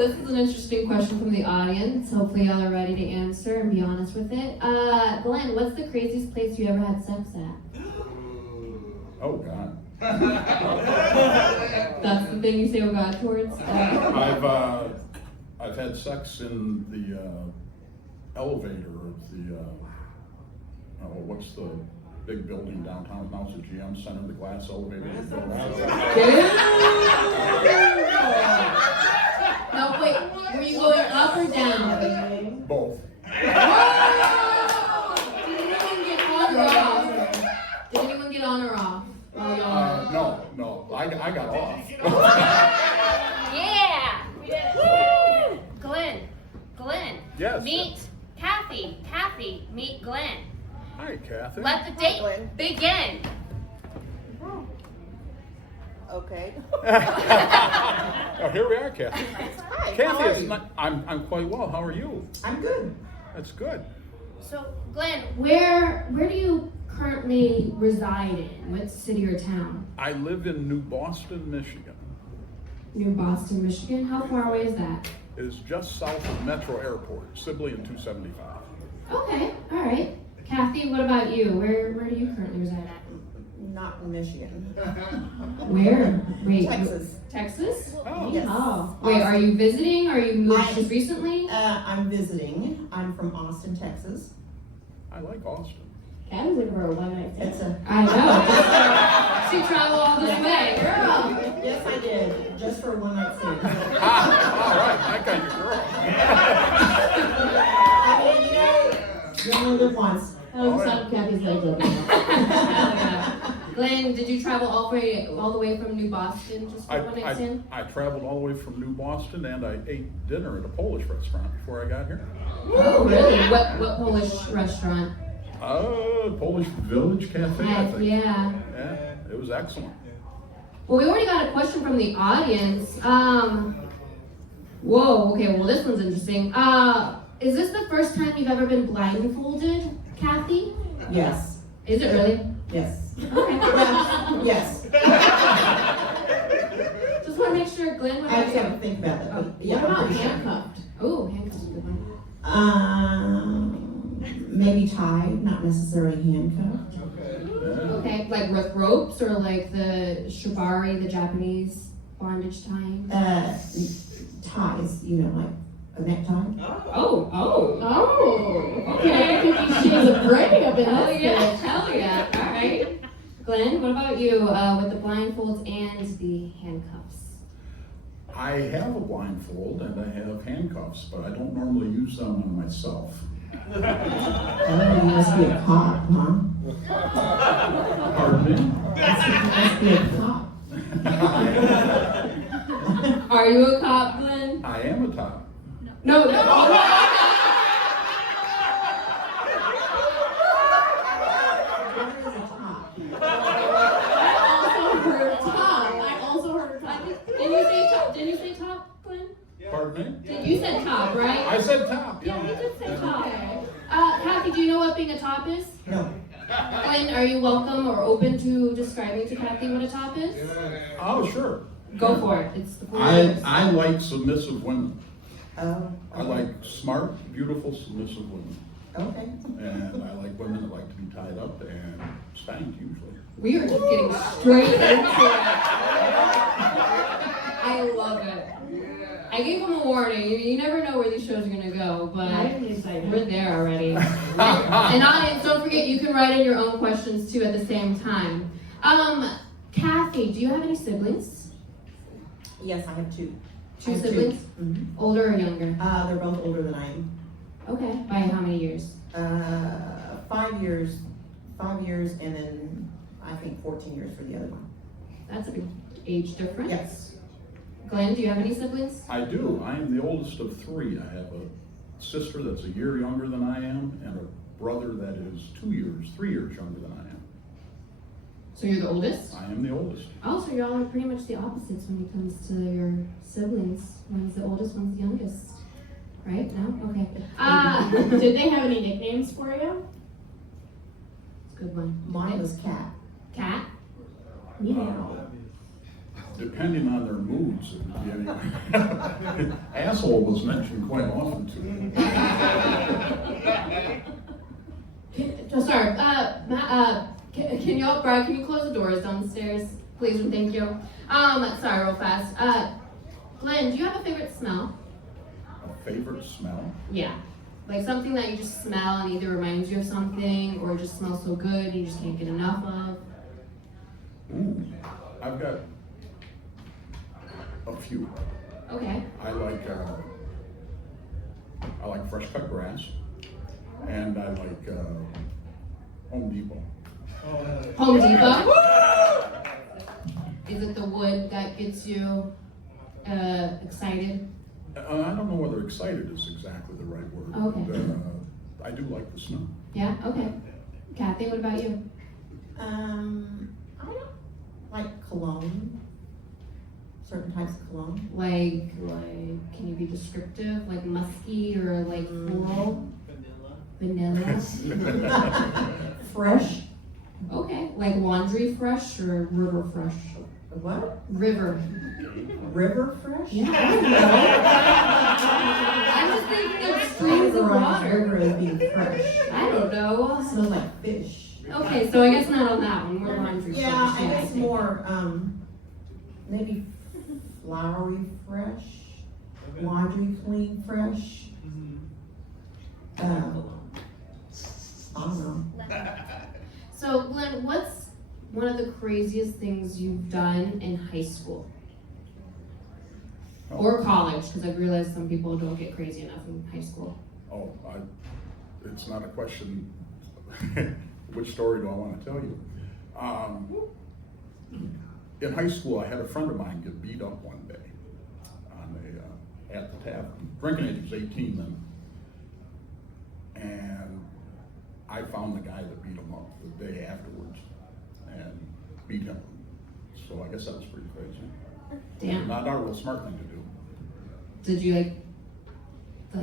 this is an interesting question from the audience. Hopefully y'all are ready to answer and be honest with it. Glenn, what's the craziest place you ever had sex at? Oh, God. That's the thing you say oh God towards? I've had sex in the elevator of the, what's the big building downtown? Now it's a GM Center, the glass elevator. No, wait, were you going up or down? Both. Did anyone get on or off? Did anyone get on or off? No, I got off. Yeah! We did it. Woo! Glenn. Yes. Meet Cathy. Cathy, meet Glenn. Hi, Cathy. Let the date begin. Okay. Oh, here we are, Cathy. Hi. Cathy, it's not, I'm quite well. How are you? I'm good. That's good. So, Glenn, Where do you currently reside in? What city or town? I live in New Boston, Michigan. New Boston, Michigan. How far away is that? It is just south of Metro Airport, Sibley and 275. Okay, all right. Cathy, what about you? Where do you currently reside at? Not in Michigan. Where? Wait, Texas. Texas? Oh. Yes. Oh, wait, are you visiting? Are you moved just recently? I'm visiting. I'm from Austin, Texas. I like Austin. Cathy's looking for a one-night stand. It's a. I know. She traveled all this way, girl. Yes, I did. Just for one night stand. All right, that kind of girl. I mean, you only live once. That was the sound of Cathy's legs opening. Glenn, did you travel all the way from New Boston just for one night stand? I traveled all the way from New Boston, and I ate dinner at a Polish restaurant before I got here. Oh, really? What Polish restaurant? Polish Village Cafe, I think. Yeah. Yeah, it was excellent. Well, we already got a question from the audience. Whoa, okay, well this one's interesting. Is this the first time you've ever been blindfolded, Cathy? Yes. Is it really? Yes. Okay. Yes. Just want to make sure, Glenn, what I about just have you? to think about it. But yeah, What about I'm pretty sure. handcuffed? Oh, handcuffs is a good one. Maybe tied, not necessarily handcuffed. Yeah. Okay, like with ropes or like the shibari, the Japanese bondage tying? Ties, like a necktie. Oh. Okay, I think she was afraid of it. Hell yeah. All right. Glenn, what about you with the blindfolds and the handcuffs? I have a blindfold and I have handcuffs, but I don't normally use them on myself. Oh, you must be a cop, huh? Pardon me? You must be a cop. Are you a cop, Glenn? I am a top. No. What is a cop? I also heard top. Did you say top, Glenn? Pardon me? You said top, right? I said top. Yeah, you did say top. Cathy, do you know what being a top is? No. Glenn, are you welcome or open to describing to Cathy what a top is? Oh, sure. Go for it. It's the floor is- I like submissive women. Oh. I like smart, beautiful, submissive women. Okay. And I like women that like to be tied up and spanked usually. We are just getting straight into it. I love it. I gave them a warning. You never know where these shows are going to go, but we're there already. And audience, don't forget you can write in your own questions too at the same time. Cathy, do you have any siblings? Yes, I have two. Two siblings? Mm-hmm. Older or younger? They're both older than I am. Okay. By how many years? 5 years. 5 years, and then I think 14 years for the other one. That's a big age difference. Yes. Glenn, do you have any siblings? I do. I am the oldest of three. I have a sister that's a year younger than I am, and a brother that is 3 years younger than I am. So you're the oldest? I am the oldest. Oh, so y'all are pretty much the opposites when it comes to your siblings. One's the oldest, one's the youngest. Right? No? Okay. Did they have any nicknames for you? Good one. Mine was Cat. Cat? Meow. depending on their moods. It could be anything. Asshole was mentioned quite often to me. Sorry, can y'all, Brad, can you close the doors downstairs, please, and thank you. Sorry, real fast. Glenn, do you have a favorite smell? A favorite smell? Yeah. Like something that you just smell and either reminds you of something or just smells so good you just can't get enough of. Ooh, I've got a few. Okay. I like fresh cut grass, and I like Home Depot. Home Depot? Is it the wood that gets you excited? I don't know whether excited is exactly the right word. Okay. But, I do like the smell. Yeah? Okay. Kathy, what about you? I don't like cologne. Certain types of cologne. Like, can you be descriptive? Like musky or like floral? Vanilla. Fresh. Okay. Like laundry fresh or river fresh? What? River. River fresh? Yeah. I'm just thinking of streams of water. River is being fresh. I don't know. Smells like fish. Okay, so I guess not on that one. More laundry fresh. Yeah, I guess think. more, maybe flowery fresh, laundry clean fresh. I don't know. So, Glenn, what's one of the craziest things you've done in high school? Or college, because I've realized some people don't get crazy enough in high school. Oh, it's not a question, which story do I want to tell you? In high school, I had a friend of mine get beat up one day at the tavern. Drinking age was 18 then. And I found the guy that beat him up the day afterwards and beat him. So I guess that was pretty crazy. Damn. Not a real smart thing to do. Did you like,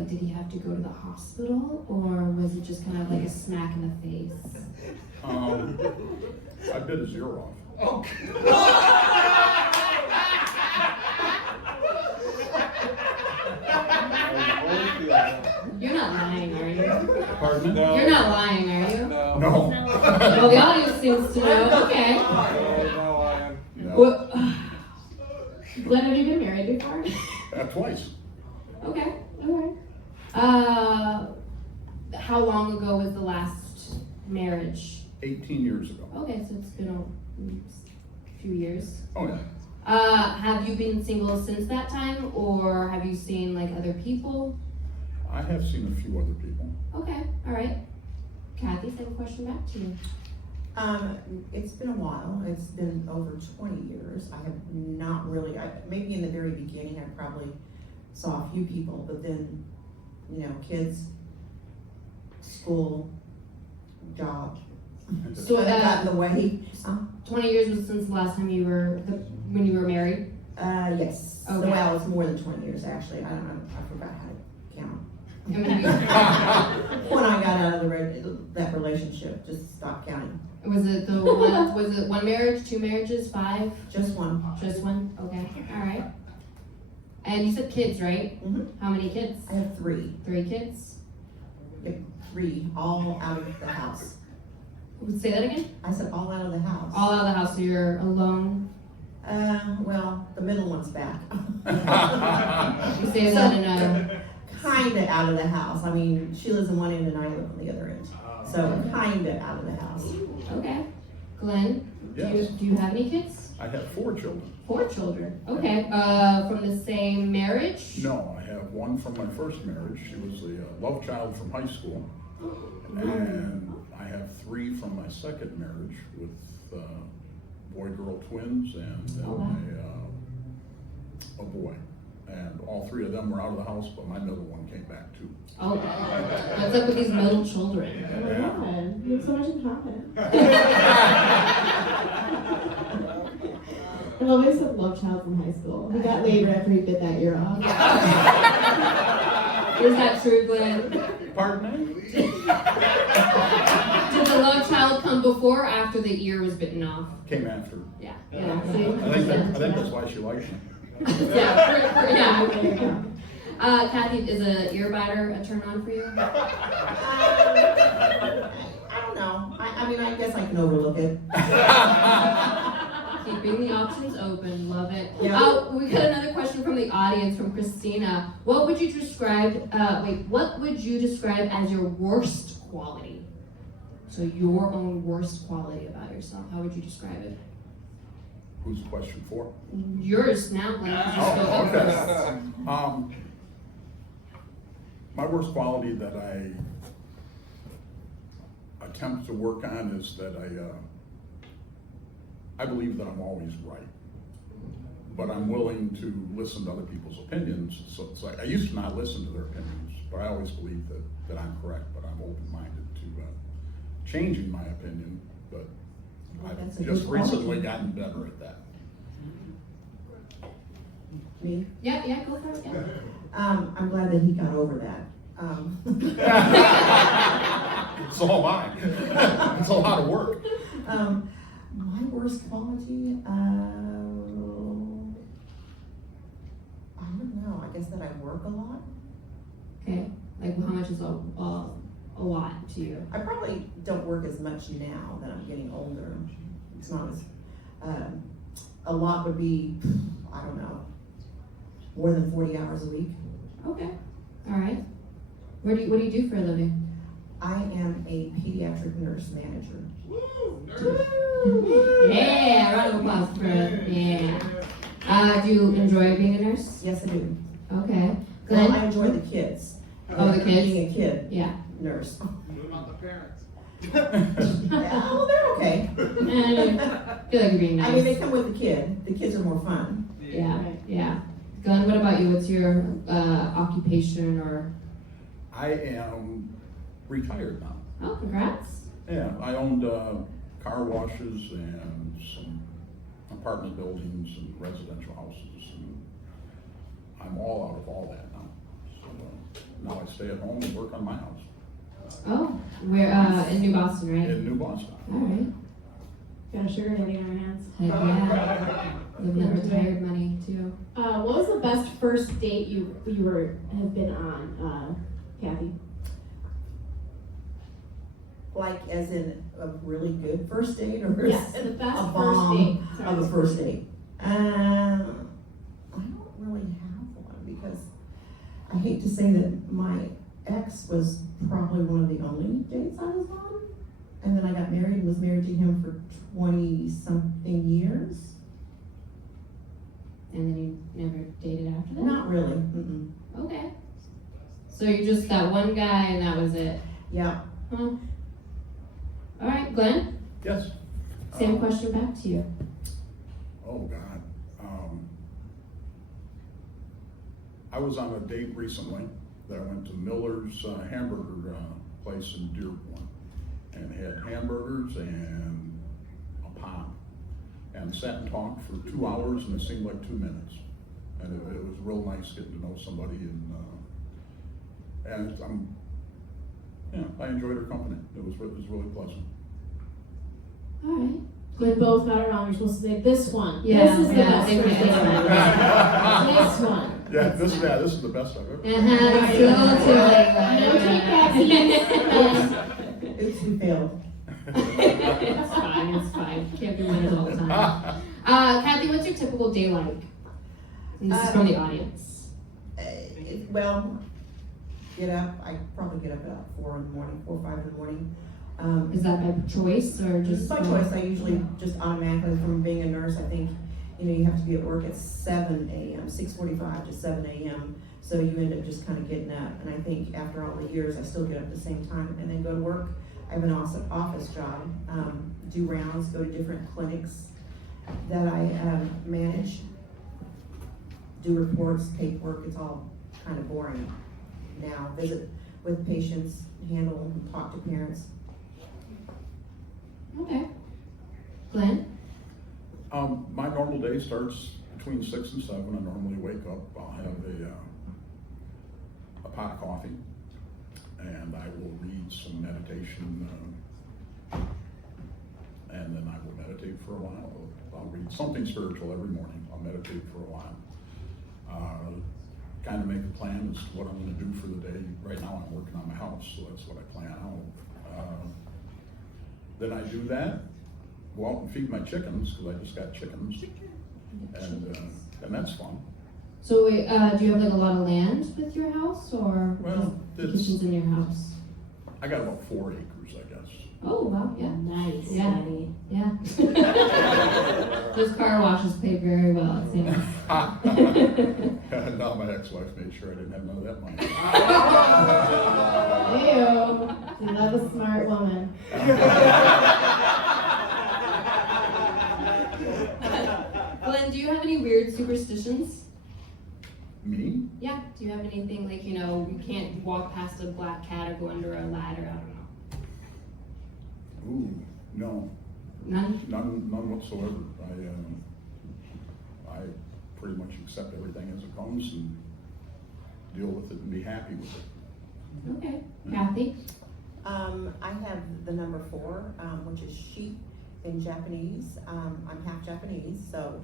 did he have to go to the hospital, or was it just kind of like a smack in the face? I bit his ear off. You're not lying, are you? Pardon me? You're not lying, are you? No. Well, the audience seems to know. Okay. No. What? Glenn, have you been married before? Twice. Okay. All right. How long ago was the last marriage? 18 years ago. Okay, so it's been a few years. Oh yeah. Have you been single since that time, or have you seen like other people? I have seen a few other people. Okay, all right. Kathy, same question back to you. It's been a while. It's been over 20 years. I have not really, maybe in the very beginning, I probably saw a few people, but then, kids, school, job. So, Got in the way. 20 years was since the last time you were, when you were married? Yes. Okay. Well, it's more than 20 years, actually. I don't know. I forgot how to count. I mean, When I got out of that relationship, just stopped counting. was it one marriage, 2 marriages, 5? Just one. Just one? Okay, all right. And you said kids, right? Mhm. How many kids? I have 3. 3 kids? Yep, 3, all out of the house. Say that again? I said all out of the house. All out of the house, so you're alone? Well, the middle one's back. You say that in a... Kinda out of the house. I mean, she lives in one end and I live on the other end. So kinda out of the house. Okay. Glenn, Yes. do you have any kids? I have 4 children. 4 children. Okay. From the same marriage? No, I have one from my first marriage. She was the love child from high school. And I have 3 from my second marriage with boy-girl twins and then Oh, wow. a boy. And all 3 of them were out of the house, but my middle one came back too. Oh, what's up with these middle children? Oh my god, you have so much in common. I've always had love child from high school. He got laid right after he bit that ear off. Is that true, Glenn? Pardon me? Did the the love child come before or after the ear was bitten off? Came after. Yeah. Yeah. I think that's why she likes me. Yeah. Cathy, is an ear biter a turn on for you? I don't know. I mean, I guess I can overlook it. Keeping the options open, love it. Yeah. We got another question from the audience from Christina. What would you describe? What would you describe as your worst quality? So your own worst quality about yourself. How would you describe it? Who's the question for? Yours now, Glenn. Oh, okay. My worst quality that I attempt to work on is that I believe that I'm always right, but I'm willing to listen to other people's opinions. So it's like I used to not listen to their opinions, but I always believe that I'm correct, but I'm open-minded to changing my opinion, but That's I've a just good quality. recently gotten better at that. Me? Yeah, go for it. Yeah. I'm glad that he got over that. So am I. It's a lot of work. My worst quality, I don't know. I guess that I work a lot. Okay. Like how much is a lot to you? I probably don't work as much now that I'm getting older. It's not as, a lot would be, I don't know, more than 40 hours a week. Okay. All right. What do you do for a living? I am a pediatric nurse manager. Yeah, round of applause for it. Yeah. Do you enjoy being a nurse? Yes, I do. Okay. Well, Glenn? I enjoy the kids. Oh, the kids? Being a kid Yeah. nurse. What about the parents? Yeah, well, they're okay. I feel like you're being I mean, they nice. come with the kid. The kids are more fun. Yeah, yeah. Glenn, what about you? What's your occupation or? I am retired now. Oh, congrats. Yeah, I owned car washes and some apartment buildings and residential houses, and I'm all out of all that now. So now I stay at home and work on my house Oh, we're in New Boston, right? in New Boston. All right. Got a sugar daddy on our hands. Heck yeah. Living that retired money too. What was the best first date you have been on, Cathy? Like, as in a really good first date, or Yes, as the in best a first bomb date. of a first date? I don't really have one, because I hate to say that my ex was probably one of the only dates I was on. And then I got married and was married to him for 20-something years. And then you never dated after that? Not really. Mm-mm. Okay. So you're just that one guy and that was it? Yeah. Huh? All right, Glenn, Yes. same question back to you. Oh, God. I was on a date recently that I went to Miller's hamburger place in Dearborn and had hamburgers and a pop and sat and talked for 2 hours, and it seemed like 2 minutes. And it was real nice getting to know somebody, and I enjoyed her company. It was really pleasant. All right. We both got it wrong. You're supposed to say this one. Yeah, This is the yeah, best they were one. This one. Yeah, this is the best I've ever. Oops, we failed. It's fine, it's fine. Can't be winners all the time. Cathy, what's your typical day like? And this is from the audience. Well, get up. I probably get up at 4 in the morning, 4 or 5 in the morning. Is that by choice or just? By choice. I usually just automatically, from being a nurse, I think, you have to be at work at 7 a.m., 6:45 to 7 a.m. So you end up just kind of getting up. And I think after all the years, I still get up at the same time and then go to work. I have an awesome office job, do rounds, go to different clinics that I manage, do reports, paperwork. It's all kind of boring now. Visit with patients, handle and talk to parents. Okay. Glenn? My normal day starts between 6 and 7. I normally wake up. I'll have a pot of coffee, and I will read some meditation and then I will meditate for a while. I'll read something spiritual every morning. I'll meditate for a while. Kind of make a plan as to what I'm going to do for the day. Right now I'm working on my house, so that's what I plan out. Then I do that, go out and feed my chickens, because I just got chickens, and that's fun. So wait, do you have like a lot of land with your house, or Well, just the kitchen's in your house? I got about 4 acres, I guess. Oh wow, yeah. Nice, Yeah. Daddy. Yeah. Those car washes pay very well, it seems. Now my ex-wife made sure I didn't have none of that money. Ew. You love a smart woman. Glenn, do you have any weird superstitions? Me? Yeah. Do you have anything like, you know, you can't walk past a black cat or go under a ladder? I don't know. Ooh, no, None? none whatsoever. I pretty much accept everything as it comes and deal with it and be happy with it. Okay. Kathy? I have the number 4, which is sheep in Japanese. I'm half Japanese, so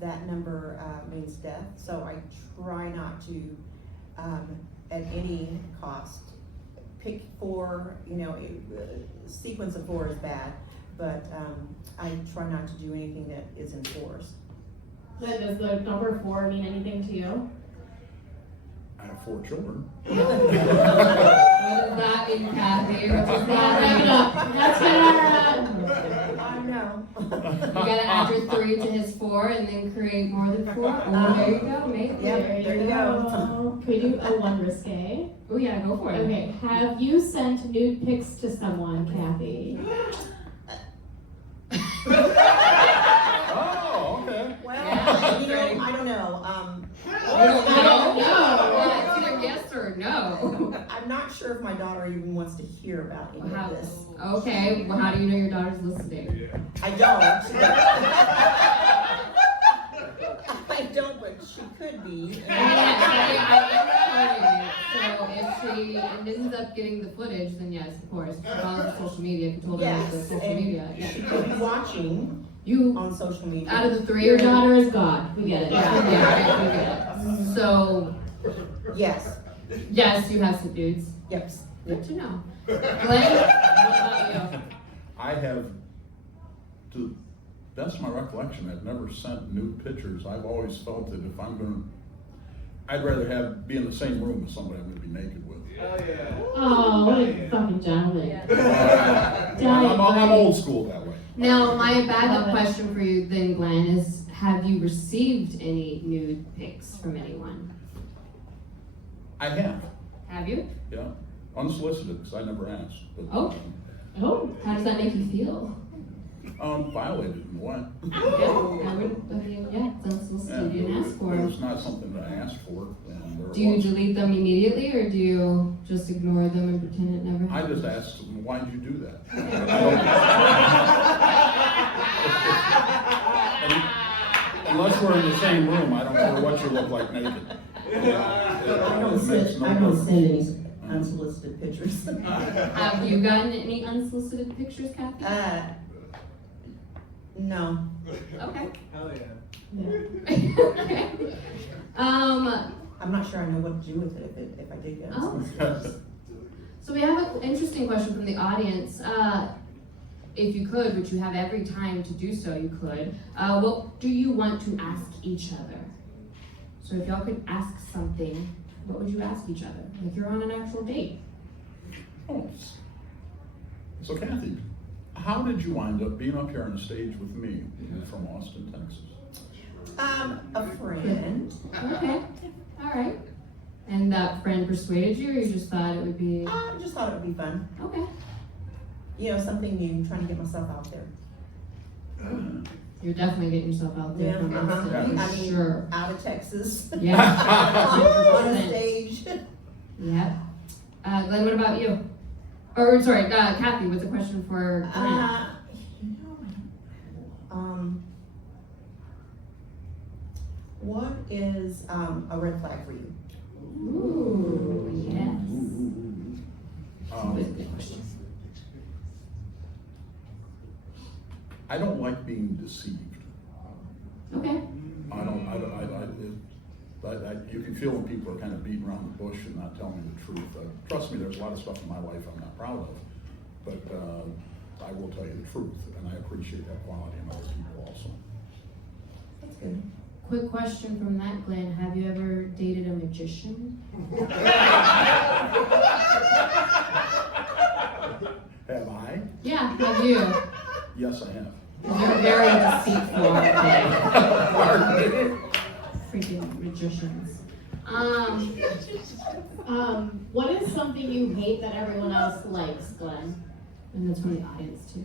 that number means death. So I try not to, at any cost, pick 4. You know, sequence of 4 is bad, but I try not to do anything that is in 4s. Does the number 4 mean anything to you? I have 4 children. What does that mean, Kathy? What does that mean? That's good. I know. You gotta add your 3 to his 4 and then create more than 4. Oh, there you go, maybe. Yep, there you go. Can we do a one risque? Oh yeah, go for it. Okay, have you sent nude pics to someone, Kathy? Oh, okay. Well, Yeah, you know, great. I don't know. I don't know. It's either yes or no. I'm not sure if my daughter even wants to hear about any of this. Okay, well, how do you know your daughter's listening? I don't. I don't, but she could be. So if she ends up getting the footage, then yes, of course. Follow the social media. If you told her Yes, the social and media. Yeah. she could be watching You, on social media. out of the 3, Your daughter is God. We get it. Yeah, we get it. So, Yes. yes, you have some dudes. Yep. Good to know. Glenn, what about you? I have, to the best of my recollection, I've never sent nude pictures. I've always felt that if I'm going to, I'd rather be in the same room with somebody I'm going to be naked with. Oh, what a fucking gentleman. I'm old school that way. Now, my backup question for you then, Glenn, is have you received any nude pics from anyone? I have, Have you? yeah. Unsolicited, because I never asked. But, Oh. Oh, How does that make you feel? violated in what? Yeah, I mean, yeah, it's unsolicited. You didn't ask for But it. it's not something that I asked for. And there Do you was. delete them immediately, or do you just ignore them and pretend it never I happened? just asked them, why'd you do that? Unless we're in the same room, I don't care what you look like naked. I don't It makes send, no I don't difference. send any unsolicited pictures. Have you gotten any unsolicited pictures, Kathy? No. Okay. Hell yeah. yeah. Okay. I'm not sure I know what to do with it if I did get unsolicited. So we have an interesting question from the audience. If you could, which you have every time to do so, you could. What do you want to ask each other? So if y'all could ask something, what would you ask each other? If you're on an actual date. Oh, so Kathy, how did you wind up being up here on the stage with me? You're from Austin, Texas. A friend. Okay. All right. And that friend persuaded you, or you just thought it would be? I just thought it would be fun. Okay. You know, something new, trying to get myself out there. You're definitely getting yourself out there from Austin, Uh-huh. for I mean, sure. out of Texas. Yeah. On a 100%. stage. Yeah. Glenn, what about you? Or sorry, Kathy, what's a question for Glenn? What is a red flag for you? Ooh, yes. That's a Um, good question. I don't like being deceived. Okay. You can feel when people are kind of beating around the bush and not telling me the truth. Trust me, there's a lot of stuff in my life I'm not proud of, but I will tell you the truth, and I appreciate that quality in other people also. That's good. Quick question from that, Glenn. Have you ever dated a magician? Have I? Yeah, have you? Yes, I have. They're very deceitful, aren't they? Freaking magicians. What is something you hate that everyone else likes, Glenn? And that's from the audience too.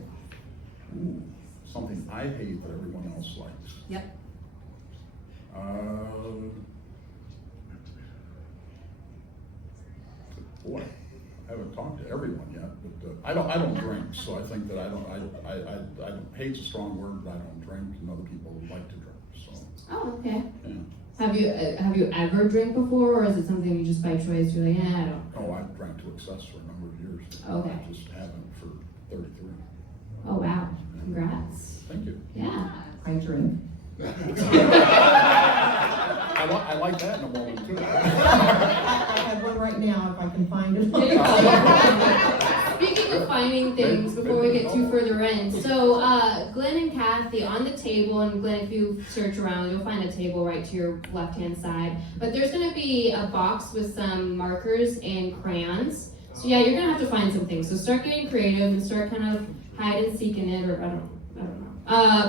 Ooh, something I hate that everyone else likes. Yep. Boy, I haven't talked to everyone yet, but I don't drink, so I think that I don't hate's a strong word, but I don't drink, and other people like to drink, so. Oh, okay. Yeah. Have you ever drank before, or is it something you just by choice you're like, I don't? Oh, I've drank to excess for a number of years. Okay. I just haven't for 33. Oh wow! Congrats. Thank you. Yeah. I drink. I like that in a woman too. I have one right now if I can find it. Speaking of finding things, before we get too further in, so Glen and Cathy on the table, and Glen, if you search around, you'll find a table right to your left-hand side. But there's going to be a box with some markers and crayons. So yeah, you're going to have to find some things. So start getting creative and start kind of hide and seeking it, or I don't know.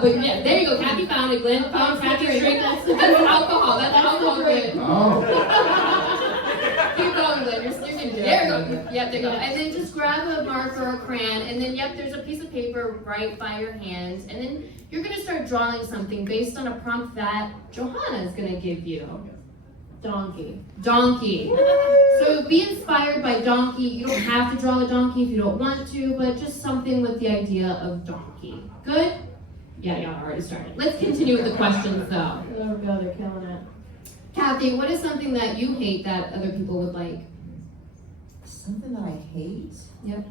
But yeah, there you go. Cathy found it. Glen found Cathy's drink. That's alcohol. That's alcohol drink. Oh. Keep going, Glen. You're good. There you go. Yep, there you go. And then just grab a marker or a crayon, and then yep, there's a piece of paper right by your hands, and then you're gonna start drawing something based on a prompt that Johanna is gonna give you. Donkey. Donkey. So be inspired by donkey. You don't have to draw a donkey if you don't want to, but just something with the idea of donkey. Good? Yeah, y'all already started. Let's continue with the questions though. There we go, they're killing it. Cathy, what is something that you hate that other people would like? Something that I hate? Yep.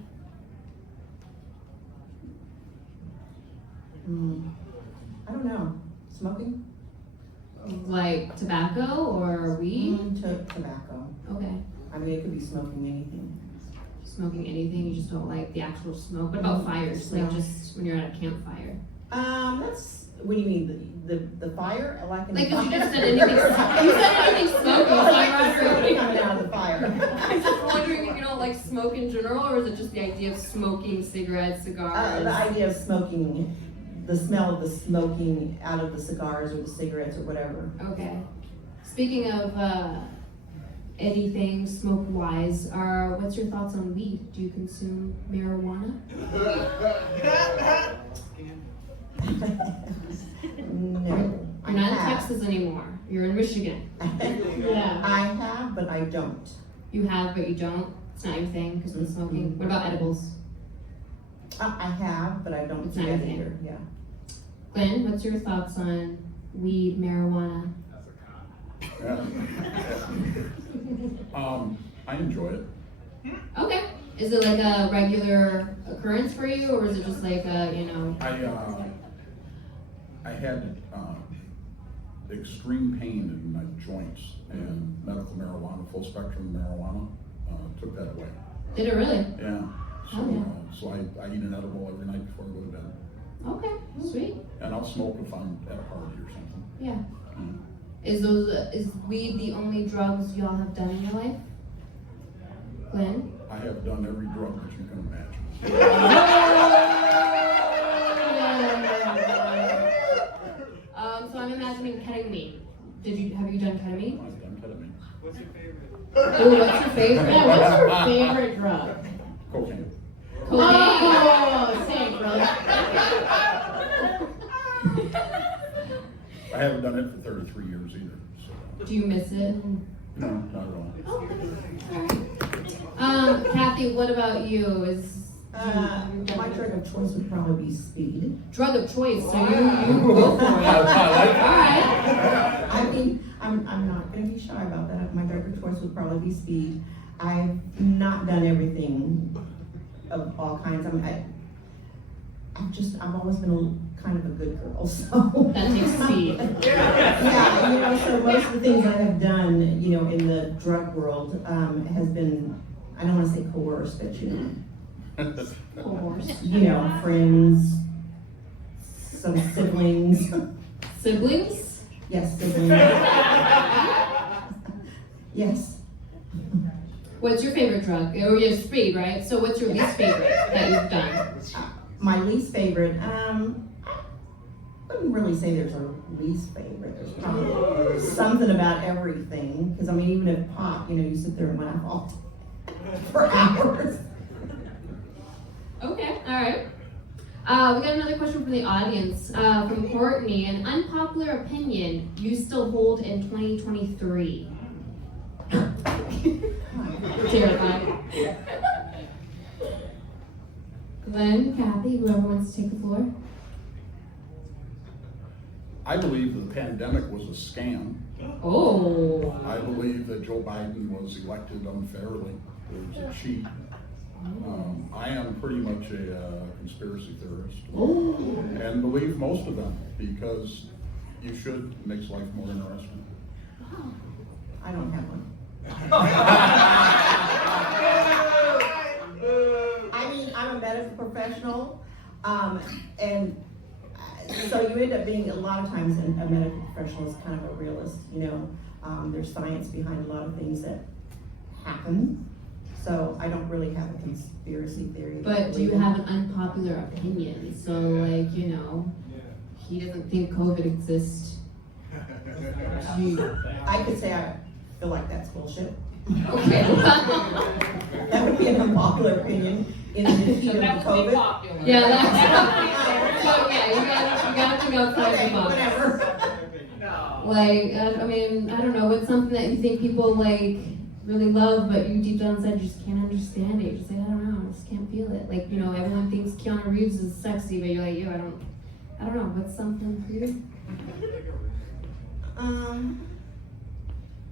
I don't know. Smoking? Like tobacco or weed? Tobacco. Okay. I mean, it could be smoking anything. Smoking anything, you just don't like the actual smoke. What about fires? Like just when you're at a campfire? That's, what do you mean, the fire? Like Like, because you just said anything, you said anything smoking, so I'm wondering, coming out of the fire. I'm just wondering if you don't like smoke in general, or is it just the idea of smoking cigarettes, cigars? The idea of smoking, the smell of the smoking out of the cigars or the cigarettes or whatever. Okay. Speaking of anything smoke-wise, what's your thoughts on weed? Do you consume marijuana? No. You're not in Texas anymore. You're in Michigan. Yeah. I have, but I don't. You have, but you don't. It's not your thing because of the smoking. What about edibles? I have, but I don't It's do not your that thing. either. Yeah. Glenn, what's your thoughts on weed, marijuana? Yeah. I enjoy it. Okay. Is it like a regular occurrence for you, or is it just like a, you know? I had extreme pain in my joints, and medical marijuana, full spectrum marijuana, took that away. Did it really? Yeah. So, Oh, yeah. so I eat an edible every night before I go to bed. Okay, sweet. And I'll smoke if I'm at a party or something. Yeah. Mm. Is weed the only drugs y'all have done in your life? Glenn? I have done every drug that you can imagine. So I'm imagining ketamine. Have you done ketamine? I've done ketamine. What's your favorite? Ooh, what's your favorite? Yeah, what's your favorite drug? Cocaine. Cocaine. Oh, same, brother. I haven't done it for 33 years either. So. Do you miss it? No, not at all. Alright. Cathy, what about you? My drug of choice would probably be speed. Drug of choice, so you go for it. Alright. I mean, I'm not going to be shy about that. My drug of choice would probably be speed. I've not done everything of all kinds. I I've always been kind of a good girl, so. That takes speed. Yeah, so most of the things I have done, in the drug world, has been, I don't wanna say coerced, but friends, some siblings. Siblings? Yes, siblings. Yes. What's your favorite drug? Or your speed, right? So what's your least favorite that you've done? My least favorite, I wouldn't really say there's a least favorite. There's probably something about everything. Because even at pop, you sit there and laugh all for hours. Okay, all right. We got another question from the audience, from Courtney. An unpopular opinion you still hold in 2023? Terrified. Glen, Cathy, whoever wants to take the floor. I believe the pandemic was a scam. Oh. I believe that Joe Biden was elected unfairly. It was a cheat. I am pretty much a conspiracy theorist. And believe most of them, because you should. It makes life more interesting. I don't have one. I'm a medical professional, and so you end up being, a lot of times, a medical professional is kind of a realist, there's science behind a lot of things that happen, so I don't really have a conspiracy theory. But do you have an unpopular opinion? So, he doesn't think COVID exists. I could say I feel like that's bullshit. Okay. That would be an unpopular opinion in the heat of COVID. Yeah, that's so yeah, you gotta think outside Okay, the box. whatever. I don't know, what's something that you think people really love, but you deep down inside just can't understand it. You're just I don't know, I just can't feel it. Everyone thinks Keanu Reeves is sexy, but you're I don't know, what's something for you?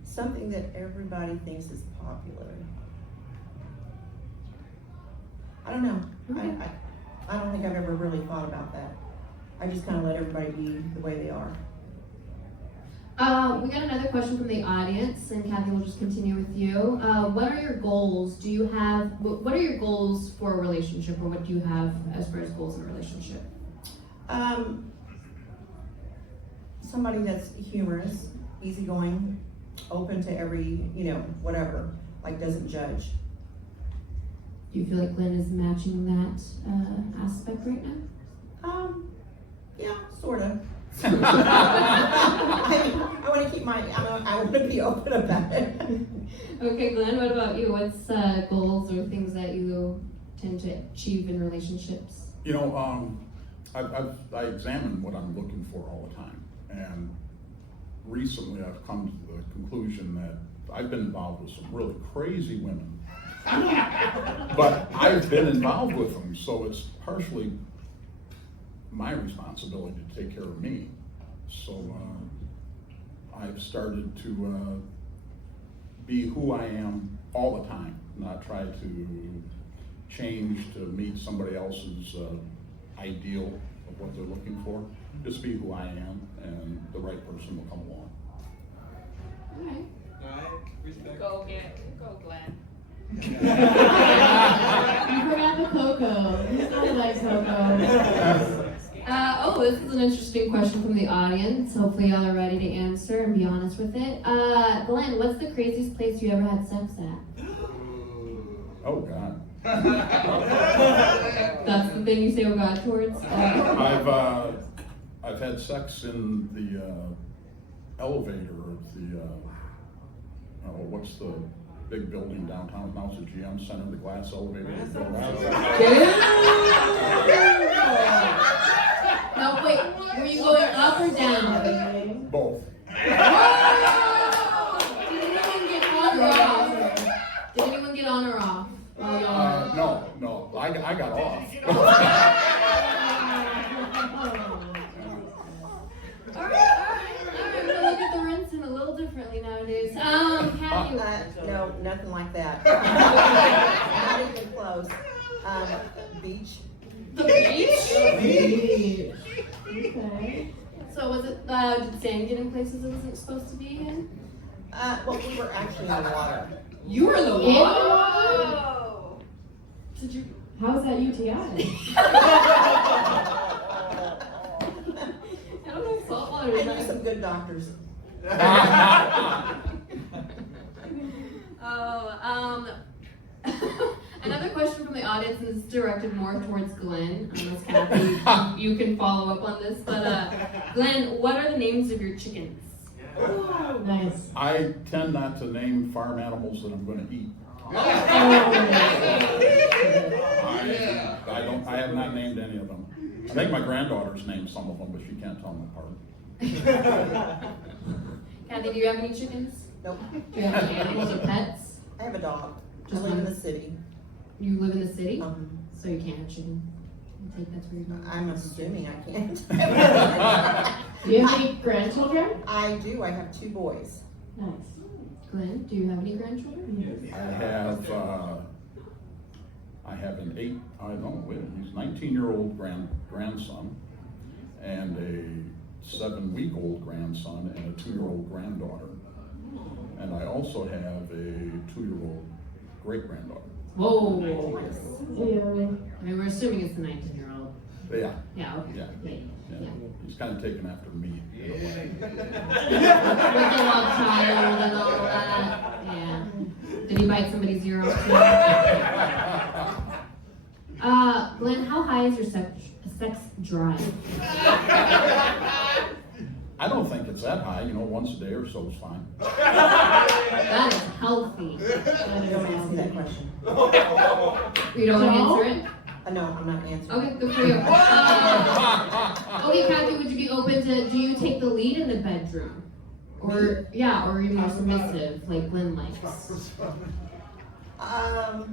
Something that everybody thinks is popular. I don't know. Okay. I don't think I've ever really thought about that. I just kind of let everybody be the way they are. We got another question from the audience, and Cathy will just continue with you. What are your goals? What are your goals for a relationship, or what do you have as far as goals in a relationship? Somebody that's humorous, easygoing, open to every, whatever, doesn't judge. Do you feel like Glen is matching that aspect right now? Yeah, sort of. I want to keep I want to be open about it. Okay, Glen, what about you? What's goals or things that you tend to achieve in relationships? I examine what I'm looking for all the time. And recently I've come to the conclusion that I've been involved with some really crazy women. But I've been involved with them, so it's partially my responsibility to take care of me. So I've started to be who I am all the time, not try to change to meet somebody else's ideal of what they're looking for. Just be who I am, and the right person will come along. All right. Go Glen. You forgot the cocoa. You still like cocoa. This is an interesting question from the audience. Hopefully y'all are ready to answer and be honest with it. Glen, what's the craziest place you ever had sex at? Oh God. That's the thing you say oh God towards? I've had sex in the elevator of the what's the big building downtown? Now it's a GM Center, the glass elevator. No, wait, were you going up or down? Both. Did anyone get on or off? Did anyone get on or off? No, I got off. All right, we look at the rinsing a little differently nowadays. Cathy, No, nothing like that. Not even close. Beach. the beach? Okay. So was it did sand get in places it wasn't supposed to be in? Well, we were actually in the water. You were the In the water. water? Oh. Did you? How's that UTI? I don't know. Salt water I is knew nice. some good doctors. Another question from the audience, and this is directed more towards Glenn, unless Kathy, you can follow up on this. But Glenn, what are the names of your chickens? Oh, nice. I tend not to name farm animals that I'm going to eat. I have not named any of them. I think my granddaughter's named some of them, but she can't tell them apart. Kathy, do you have any chickens? Nope. Do you have any animals or pets? I have a dog. Just I live in one? the city. You live in the city, Um, so you can't have chicken. I take that's where you're going. I'm assuming I can't. Do you have any grandchildren? I do. I have 2 boys. Nice. Glenn, do you have any grandchildren? I have an 19-year-old grandson and a 7-week-old grandson and a 2-year-old granddaughter. And I also have a 2-year-old great-granddaughter. Whoa. Yeah. I mean, we're assuming it's the 19-year-old. Yeah, Yeah, okay. yeah, Yeah. yeah. He's kind of taken after me in a way. With the love child and all that. Yeah. Did he bite somebody's ear off too? Glenn, how high is your sex drive? I don't think it's that high, once a day or so is fine. That is healthy. Don't ask me that question. You don't want to answer it? No, I'm not answering. Okay, good for you. Okay, Kathy, would you be open to, do you take the lead in the bedroom? Or, yeah, or are you more submissive, like Glenn likes? Do I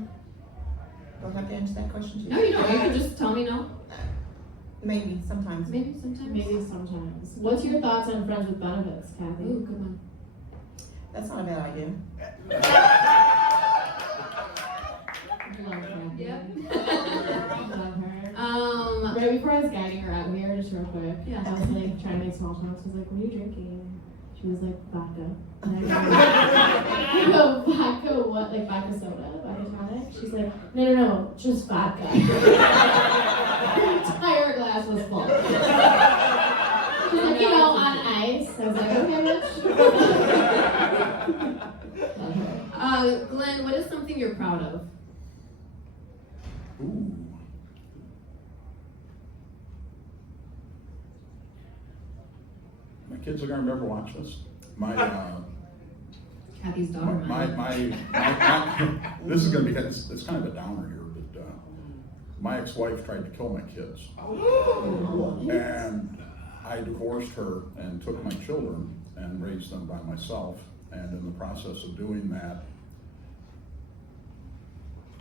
have to answer that question too? No, you don't. You can just tell me no. Maybe, sometimes. Maybe sometimes. Maybe sometimes. What's your thoughts on friends with benefits, Kathy? Ooh, good one. That's not a bad idea. Love her. Yep. Love her. Right before I was guiding her out here, just real quick, Yeah. I was like trying to make small talk. I was like, "What are you drinking?" She was like, "Vodka." And I go, "Vodka? What? Like vodka soda, vodka tonic?" She's like, "No, just vodka." Her entire glass was full. She's like, on ice. I was like, "Okay, bitch." Love her. Glenn, what is something you're proud of? Ooh. My kids are gonna remember watch this. Kathy's daughter. This is gonna be, it's kind of a downer here, but my ex-wife tried to kill my kids. And I divorced her and took my children and raised them by myself. And in the process of doing that,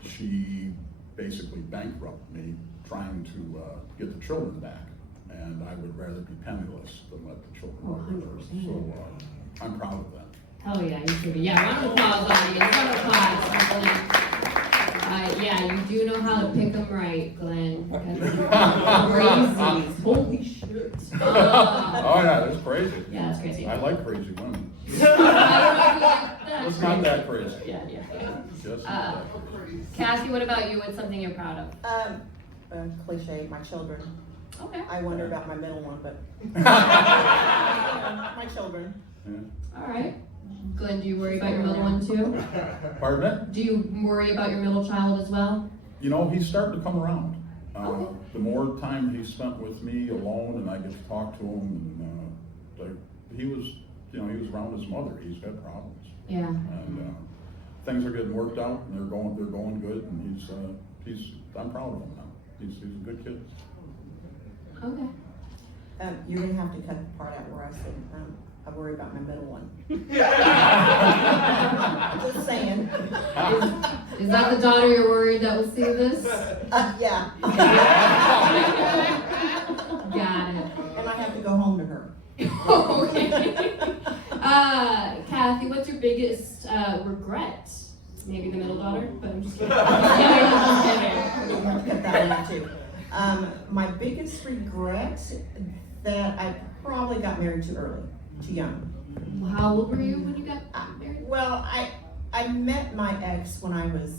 she basically bankrupted me trying to get the children back. And I would rather be penniless than let the children Oh, run with her. 100%. So I'm proud of that. Hell yeah, you should be. Yeah, round of applause, audience. Round of applause for Glenn. Yeah, you do know how to pick them right, Glenn. Crazies. Holy shit. Oh yeah, that's crazy. Yeah, that's crazy. I like crazy women. I don't know if you like that. It's not that crazy. Yeah. Just not that crazy. Kathy, what about you? What's something you're proud of? Cliche, my children. Okay. I wonder about my middle one, but my children. Yeah. All right. Glenn, do you worry about your middle one too? Pardon me? Do you worry about your middle child as well? He's starting to come around. Okay. The more time he spent with me alone, and I get to talk to him, and he was around his mother. He's got problems, Yeah. and things are getting worked out, and they're going good, and I'm proud of him now. He's a good kid. Okay. You're gonna have to cut the part out where I said, I worry about my middle one. Just saying. Is that the daughter you're worried that will see this? Yeah. Got it. And I have to go home to her. Okay. Kathy, what's your biggest regret? Maybe the middle daughter, but I'm just kidding. I'm just kidding. You have to cut that out too. My biggest regret, that I probably got married too early, too young. How old were you when you got married? Well, I met my ex when I was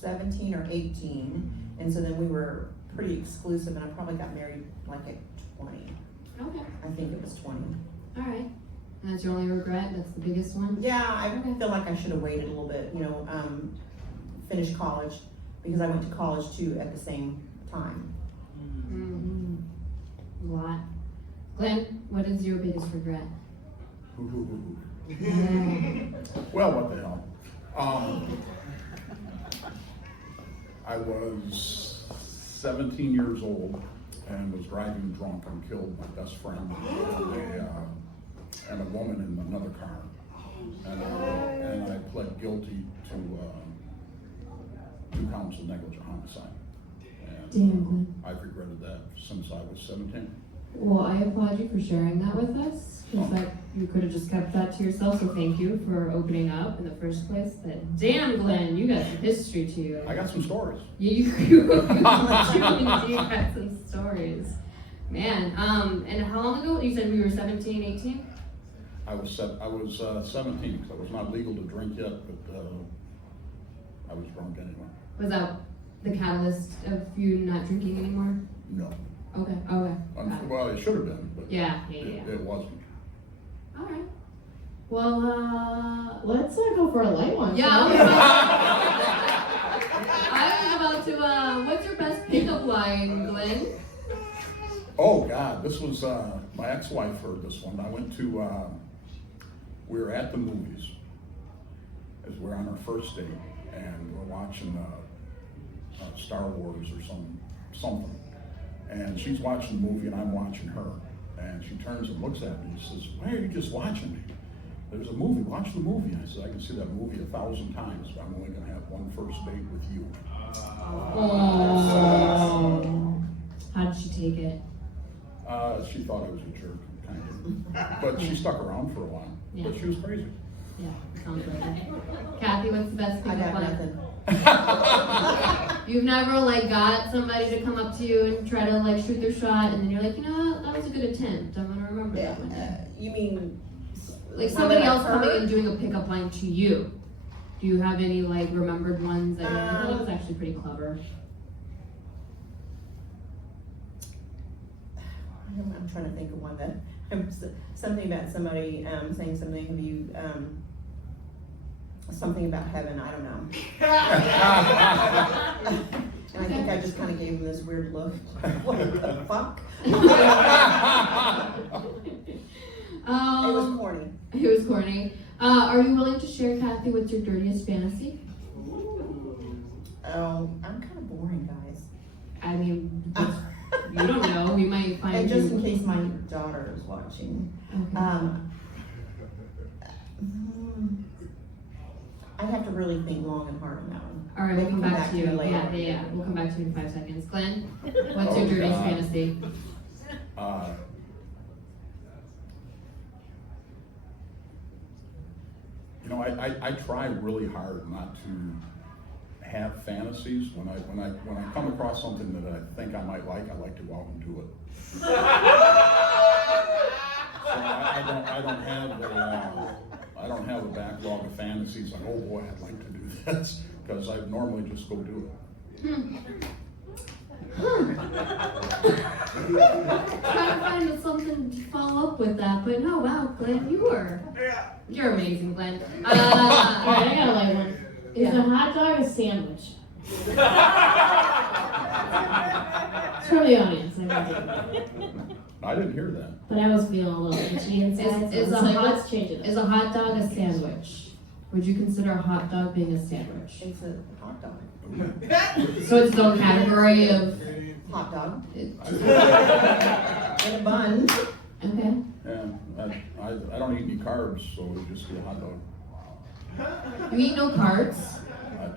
17 or 18, and so then we were pretty exclusive, and I probably got married like at 20. Okay. I think it was 20. All right. And that's your only regret? That's the biggest one? Yeah, I feel like I should have waited a little bit, finish college, because I went to college too at the same time. Mm-hmm. A lot. Glenn, what is your biggest regret? Well, what the hell? I was 17 years old and was driving drunk and killed my best friend and a woman in another car. And I pled guilty to 2 counts of negligent homicide. And Damn, Glenn. I've regretted that since I was 17. Well, I applaud you for sharing that with us. Because you could have just kept that to yourself, so thank you for opening up in the first place. But damn, Glenn, you got some history to you. I got some stories. You truly got some stories. Man, and how long ago? You said we were 17, 18? I was 17 because I was not legal to drink yet, but I was drunk anyway. Was that the catalyst of you not drinking anymore? No. Okay, okay. Well, it should have been, but Yeah. it wasn't. All right. Well, Let's go for a light one. yeah. I was about to, what's your best pickup line, Glenn? Oh God, this was my ex-wife heard this one. I went to we were at the movies as we're on our first date, and we're watching Star Wars or something. And she's watching the movie and I'm watching her. And she turns and looks at me and says, "Why are you just watching me? There's a movie, watch the movie." I said, "I can see that movie 1,000 times, but I'm only gonna have one first date with you." Oh. How did she take it? She thought I was a jerk, kind of. But she stuck around for a while. Yeah. But she was crazy. Yeah, sounds like it. Kathy, what's the best I pickup got line? nothing. You've never got somebody to come up to you and try to shoot their shot, and then you're like, you know what, that was a good attempt. I'm gonna remember that one day. You mean Somebody that else I've coming heard? and doing a pickup line to you. Do you have any remembered ones that I thought was actually pretty clever? I'm trying to think of one that something about somebody saying something. Have you something about heaven? I don't know. And I think I just kind of gave him this weird look. What the fuck? It was corny. It was corny. Are you willing to share, Kathy, what's your dirtiest fantasy? Oh, I'm kind of boring, guys. I mean, you don't know. We might find And just you. in case my daughter is watching, Okay. I'd have to really think long and hard on that one. All right, we'll come back to you. later. Yeah. We'll come back to you in 5 seconds. Glenn, what's your dirtiest God. fantasy? I try really hard not to have fantasies. When I come across something that I think I might like, I like to go out and do it. So I don't have a backlog of fantasies like, oh boy, I'd like to do this, because I normally just go do it. Trying to find something to follow up with that, but no, wow, Glenn, you're amazing, Glenn. Alright, I got a light one. Is a hot dog a sandwich? It's from the audience. I didn't hear that. But I was feeling a little itchy inside. Is so a I was like, hot- let's change it up. Is a hot dog a sandwich? Would you consider a hot dog being a sandwich? It's a hot dog. So it's its own category of. Hot dog it- in a bun. Okay. Yeah, I don't eat any carbs, so it would just be a hot dog. You eat no carbs,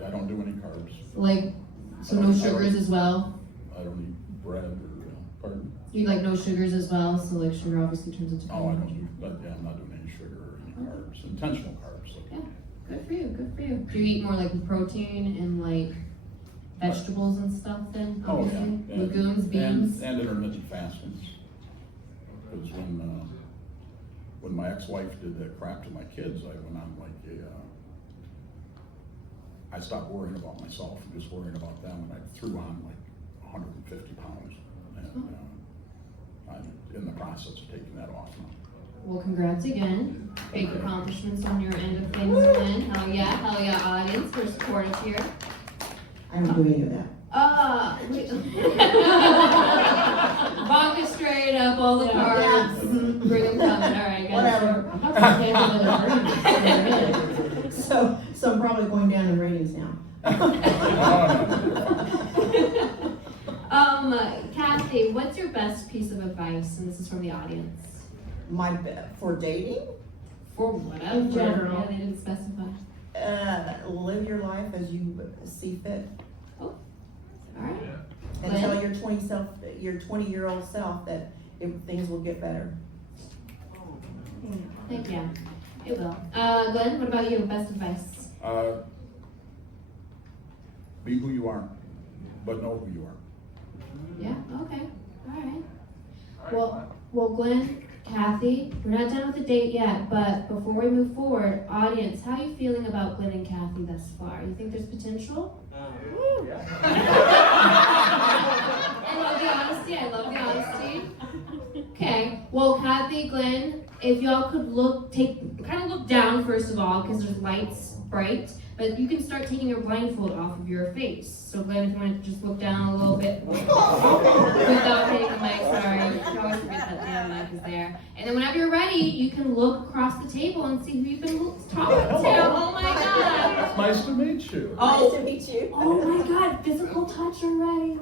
I don't do any carbs. so no sugars as well. I don't eat bread or pardon. You eat no sugars as well, so sugar obviously turns into. No, I don't do. But yeah, I'm not doing any sugar or any carbs. Intentional carbs. So. Yeah, good for you. Good for you. Do you eat more protein and vegetables and stuff then? Oh yeah. Obviously? Legumes, beans. And intermittent fasting. Because when my ex-wife did that crap to my kids, I went on like I stopped worrying about myself and just worrying about them, and I threw on like 150 pounds. And I'm in the process of taking that off now. Well, congrats again. Big accomplishments on your end of things, Glenn. Hell yeah, audience. We're supportive here. I don't do any of that. Vodka straight up, all the cards. Bring them coming. All right, guys. Whatever. So I'm probably going down in ratings now. Cathy, what's your best piece of advice? And this is from the audience. For dating? For whatever. In general. Yeah, they didn't specify. Live your life as you see fit. All right. And Glenn? tell your 20-year-old self that things will get better. Heck yeah, it will. Glenn, what about you? Best advice? Be who you are, but know who you are. Yeah, okay. All right. Well, Glenn, Cathy, we're not done with the date yet, but before we move forward, audience, how are you feeling about Glenn and Cathy thus far? You think there's potential? I love the honesty. Okay, well, Cathy, Glenn, if y'all could look down first of all, because there's lights bright, but you can start taking your blindfold off of your face. So Glenn, if you want to just look down a little bit without hitting the mic, sorry. You always forget that the mic is there. And then whenever you're ready, you can look across the table and see who you've been talking to. Oh my God. Nice to meet you. Nice to meet you. Oh my God, physical touch already.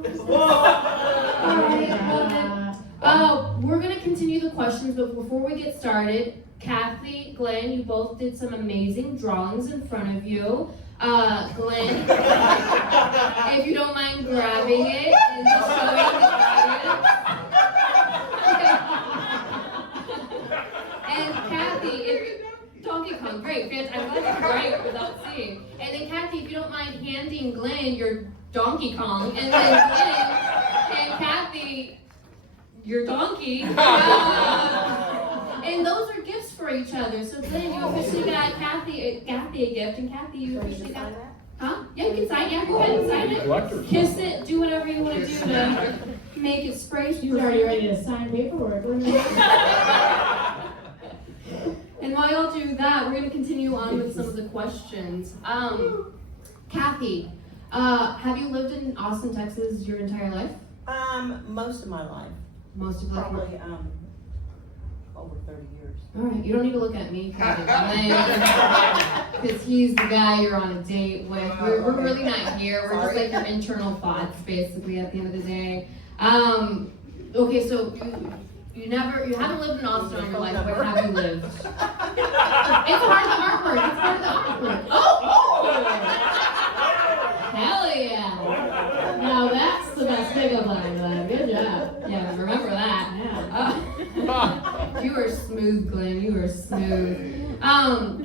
Alright, we're gonna continue the questions, but before we get started, Cathy, Glenn, you both did some amazing drawings in front of you. Glenn, if you don't mind grabbing it and just showing the audience. And Cathy, Donkey Kong, great, fantastic. I'm glad you're right without seeing. And then Cathy, if you don't mind handing Glenn your Donkey Kong, and then Glenn and Cathy your donkey. And those are gifts for each other. So Glenn, you officially got Cathy a gift, and Cathy, you officially got. Huh? Yeah, you can sign. Yeah, go ahead and sign it. Kiss it. Do whatever you want to do to make it spray. She's already ready to sign paperwork. And while y'all do that, we're going to continue on with some of the questions. Kathy, have you lived in Austin, Texas your entire life? Most of my life. Most of life? Probably over 30 years. All right, you don't need to look at me because he's the guy you're on a date with. We're really not here. We're just like your internal thoughts, basically, at the end of the day. Okay, so you haven't lived in Austin all your life. Where have you lived? It's part of the artwork. It's part of the artwork. Oh! Hell yeah! Now that's the best pickup line, Glenn. Good job. Yeah, remember that. Yeah. You were smooth, Glenn. You were smooth.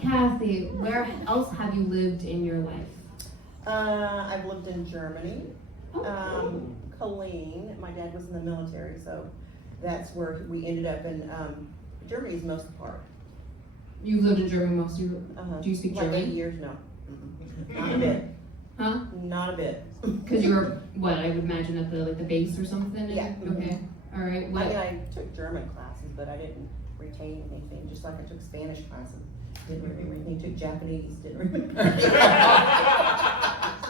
Cathy, where else have you lived in your life? I've lived in Germany. Colleen. My dad was in the military, so that's where we ended up in. Germany is most of the part. You've lived in Germany most of your. Do you speak German? Like 8 years, no. Not a bit. Huh? Not a bit. Because you were what? I would imagine at the base or something. Yeah. Okay. All right. What? I mean, I took German classes, but I didn't retain anything. Just like I took Spanish classes, didn't remember anything. Took Japanese, didn't remember.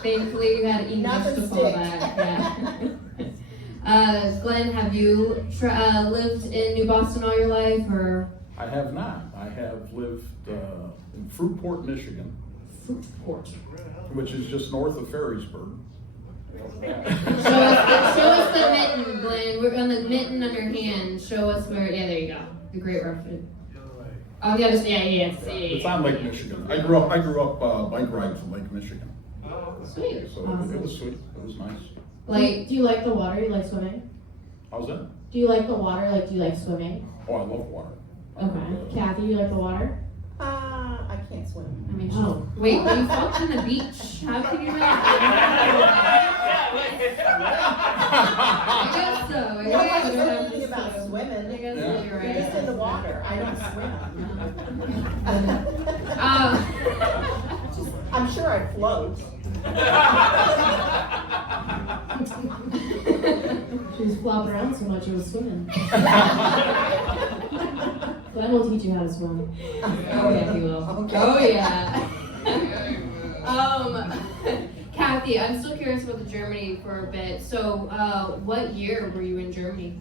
Thankfully, you had English to fall back. Yeah. Glenn, have you lived in New Boston all your life, or? I have not. I have lived in Fruitport, Michigan. Fruitport. Which is just north of Ferrisburg. Show us the mitten, Glenn. We're on the mitten on your hand. Show us where. Yeah, there you go. The great reference. Oh, yeah, It's on Lake Michigan. I grew up bike riding from Lake Michigan. Sweet. So Awesome. it was sweet. It was nice. Like, do you like the water? You like swimming? How's that? Do you like the water? Like, do you like swimming? Oh, I love water. Okay. Kathy, you like the water? I can't swim. I mean, Oh. wait, you fucked on the beach. How can you not? guess so. I Well, I guess was you don't have thinking to about swim. swimming. I guess Yeah. you're You're right. just in the water. I don't swim. I'm sure I float. She was flopping around so much, she was swimming. Glenn will teach you how to swim. Oh yeah, he will. Okay. Oh yeah. Kathy, I'm still curious about the Germany for a bit. So, what year were you in Germany?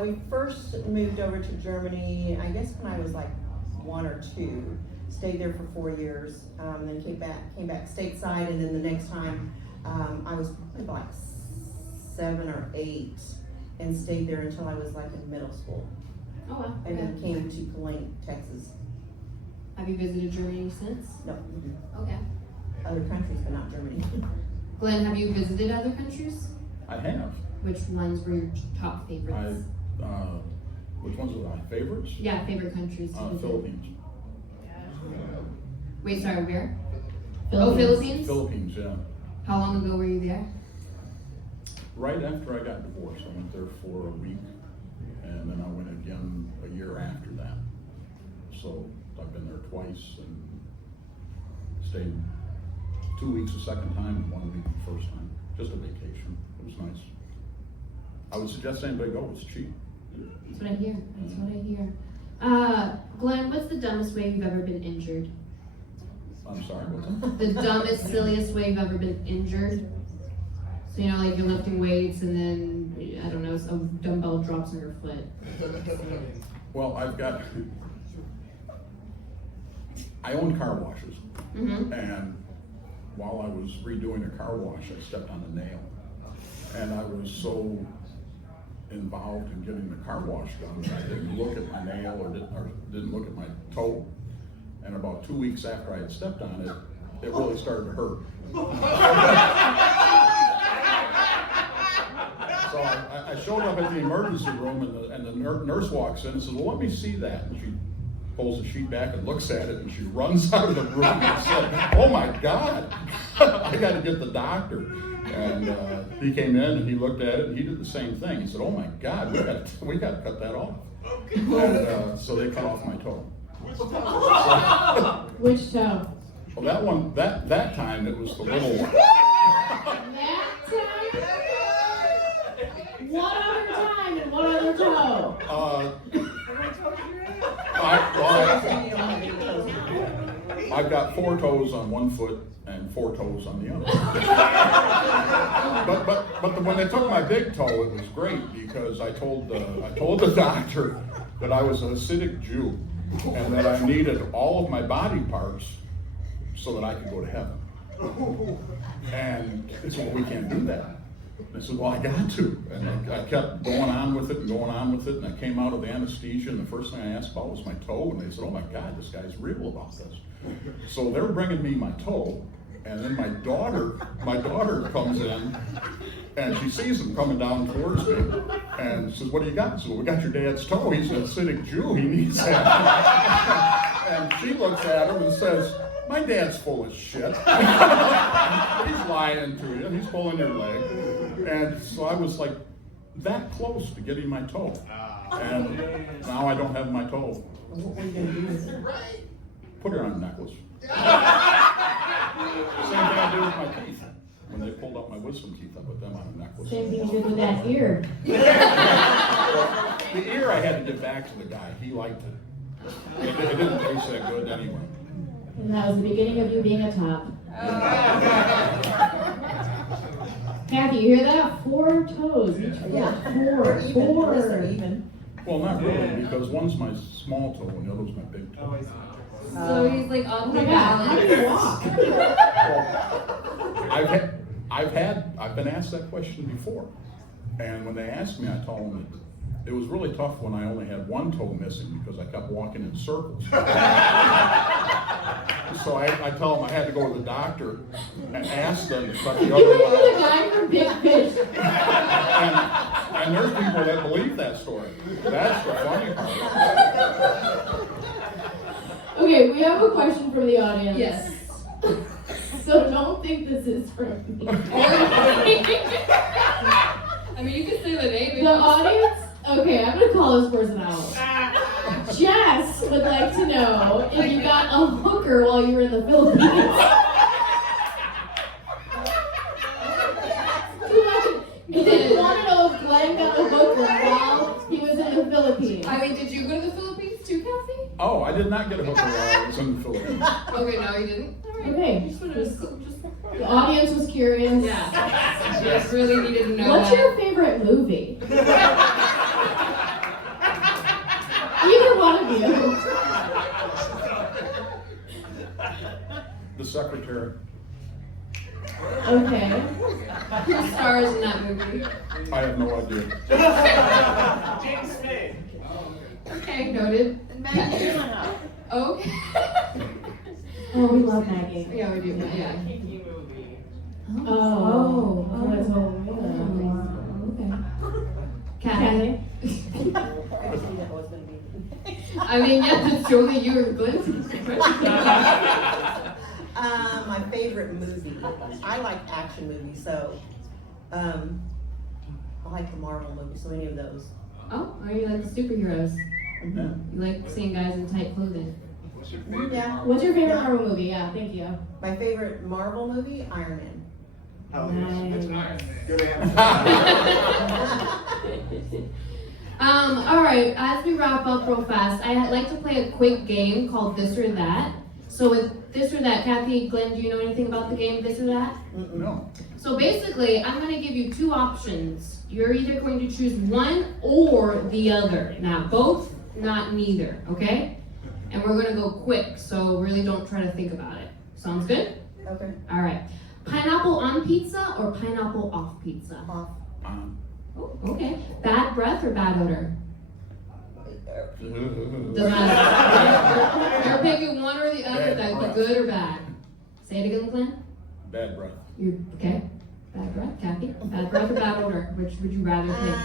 We first moved over to Germany, I guess when I was like 1 or 2. Stayed there for 4 years, then came back stateside, and then the next time I was probably like 7 or 8, and stayed there until I was like in middle school, Oh wow. and then came to Plain, Texas. Have you visited Germany since? No, Okay. other countries, but not Germany. Glenn, have you visited other countries? I have. Which ones were your top favorites? Which ones are my favorites? Yeah, favorite countries. to visit. Philippines. Wait, sorry, where? Oh, Philippines? Philippines, yeah. How long ago were you there? Right after I got divorced, I went there for a week, and then I went again a year after that. So I've been there twice and stayed 2 weeks the second time and 1 week the first time. Just a vacation. It was nice. I would suggest anybody go. It's cheap. That's what I hear. That's what I hear. Glenn, what's the dumbest way you've ever been injured? I'm sorry, what's that? The dumbest, silliest way you've ever been injured? So, you know, like you're lifting weights and then, I don't know, a dumbbell drops on your foot. Well, I own car washes. Mm-hmm. And while I was redoing a car wash, I stepped on a nail. And I was so involved in getting the car wash done that I didn't look at my nail or didn't look at my toe. And about 2 weeks after I had stepped on it, it really started to hurt. So I showed up at the emergency room, and the nurse walks in and says, "Well, let me see that." And she pulls the sheet back and looks at it, and she runs out of the room and said, "Oh my God, I got to get the doctor." And he came in and he looked at it and he did the same thing. He said, "Oh my God, we got to cut that off." And so they cut off my toe. Which toe? Well, that one, that time it was the little one. That time? What other time and what other toe? I've got 4 toes on one foot and 4 toes on the other. But when they took my big toe, it was great because I told the doctor that I was a Hasidic Jew and that I needed all of my body parts so that I could go to heaven. And they said, "Well, we can't do that." I said, "Well, I got to." And I kept going on with it and going on with it. And I came out of the anesthesia, and the first thing I asked about was my toe. And they said, "Oh my God, this guy's real about this." So they're bringing me my toe. And then my daughter comes in, and she sees him coming down towards me, and says, "What do you got?" I said, "Well, we got your dad's toe. He's a Hasidic Jew. He needs that." And she looks at him and says, "My dad's full of shit." He's lying to you. He's pulling your leg. And so I was like that close to getting my toe. And now I don't have my toe. What were you going to do with it? Put her on a necklace. Same thing I did with my teeth. When they pulled out my wisdom teeth, I put them on a necklace. Same thing you did with that ear. The ear I had to give back to the guy. He liked it. It didn't taste that good anyway. And that was the beginning of you being a top. Kathy, you hear that? 4 toes. Each foot. Yeah. 4. Even. Well, not really, because one's my small toe and the other's my big toe. So he's like Oh on my the God, how do you walk? I've been asked that question before, and when they asked me, I told them that it was really tough when I only had one toe missing because I kept walking in circles. So I tell them I had to go to the doctor and ask them to cut the You other were one. the guy from Big Fish. And there's people that believe that story. That's the funny part. Okay, we have a question from the audience. Yes. So don't think think this is for me. I mean, you can say the name. The audience, okay, I'm gonna call this person out. Jess would like to know if you got a hooker while you were in the Philippines. If you want to know if Glenn got a hooker while he was in the Philippines. I mean, did you go to the Philippines too, Kathy? Oh, I did not get a hooker while I was in the Philippines. Okay, no, you didn't. All right. Okay. Just wanted to just The audience was curious. yeah. Just really needed to know. What's that. your favorite movie? Either one of you. The Secretary. Okay. Who stars in that movie? I have no idea. James Smith. Okay, noted. And Maggie Gyllenhaal. Okay. Oh, we love Maggie. Yeah, we do. Yeah. Kinky movie. Oh. That's all. Okay. Kathy. Actually, that was gonna be. I mean, yeah, it's only you and Glenn. My favorite movie. I like action movies, so I like the Marvel movies. So any of those. Oh, or you like the superheroes? Yeah. You like seeing guys in tight clothing? What's your favorite? Yeah. What's your favorite Marvel movie? Yeah, thank you. My favorite Marvel movie, Iron Man. Oh, Nice. it's Iron Man. Good answer. All right, as we wrap up real fast, I'd like to play a quick game called This or That. So with This or That, Kathy, Glenn, do you know anything about the game This or That? No. So basically, I'm going to give you two options. You're either going to choose one or the other. Not both, not neither, okay? And we're going to go quick, so really don't try to think about it. Sounds good? Okay. All right. Pineapple on pizza or pineapple off pizza? Off. Oh, okay. Bad breath or bad odor? Doesn't matter. You're picking one or the other. Bad That breath. good or bad? Say it again, Glenn. Bad breath. You okay? Bad breath, Kathy. Bad breath or bad odor? Which would you rather pick?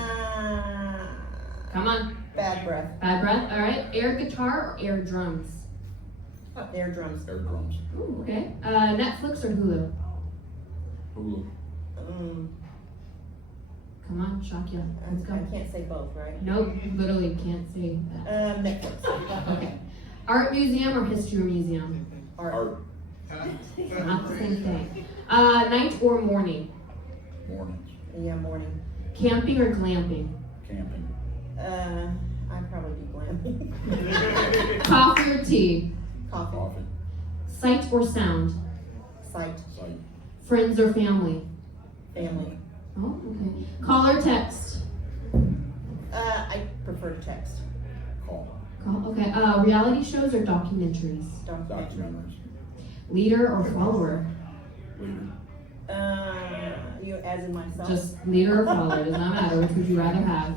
Come on. Bad breath. Bad breath. All right. Air guitar or air drums? Air drums. Air drums. Ooh, okay. Netflix or Hulu? Hulu. Come on, shock you. Let's I go. can't say both, right? Nope, literally can't say that. Netflix. Okay. Art museum or history museum? Art. Not the same thing. Night or morning? Mornings. Yeah, morning. Camping or glamping? Camping. I'd probably be glamping. Coffee or tea? Coffee. Coffee. Sight or sound? Sight. Sight. Friends or family? Family. Oh, okay. Call or text? I prefer text. Call. Call, okay. Reality shows or documentaries? Documentaries. Leader or follower? Leader. You as in myself? Just leader or follower, does not matter. Which would you rather have?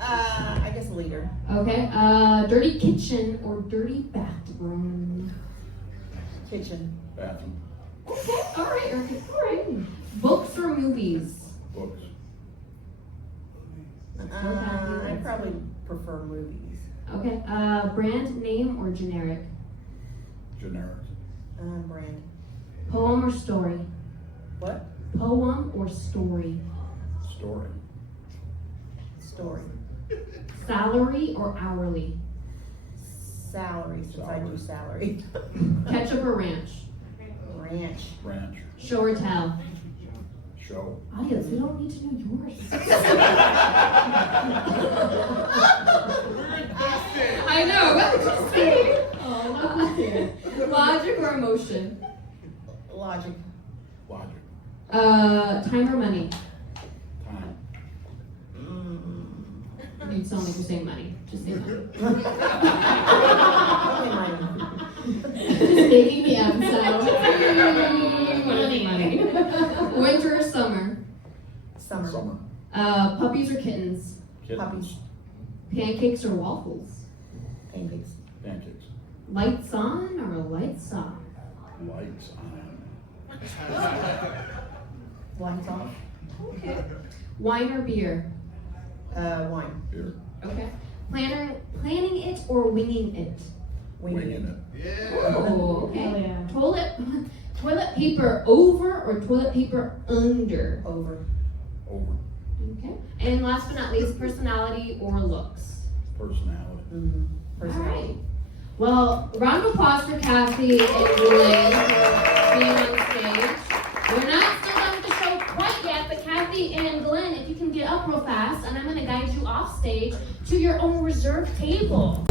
I guess leader. Okay. Dirty kitchen or dirty bathroom? Kitchen. Bathroom. Okay, all right, all right. Books or movies? Books. I probably prefer movies. Okay. Brand name or generic? Generic. Brand. Poem or story? What? Poem or story? Story. Story. Salary or hourly? Salary, since I do salary. Ketchup or ranch? Ranch. Ranch. Show or tell? Show. Audience, we don't need to know yours. I know, what did you say? Oh, not fair. Logic or emotion? Logic. Logic. Time or money? Time. You sound like you're saying money. Just say money. Probably mine. Just making the M sound. Money. Winter or summer? Summer. Summer. Puppies or kittens? Kittens. Puppies. Pancakes or waffles? Pancakes. Pancakes. Lights on or lights off? Lights on. Lights off. Okay. Wine or beer? Wine. Beer. Okay. Planning it or winging it? Winging it. Yeah. Oh, okay. Hell yeah. Toilet paper over or toilet paper under? Over. Over. Okay. And last but not least, personality or looks? Personality. Mm-hmm. All right. Personality. Well, round of applause for Cathy and Glen for being on stage. We're not still done with the show quite yet, but Cathy and Glen, if you can get up real fast, and I'm going to guide you off stage to your own reserved table.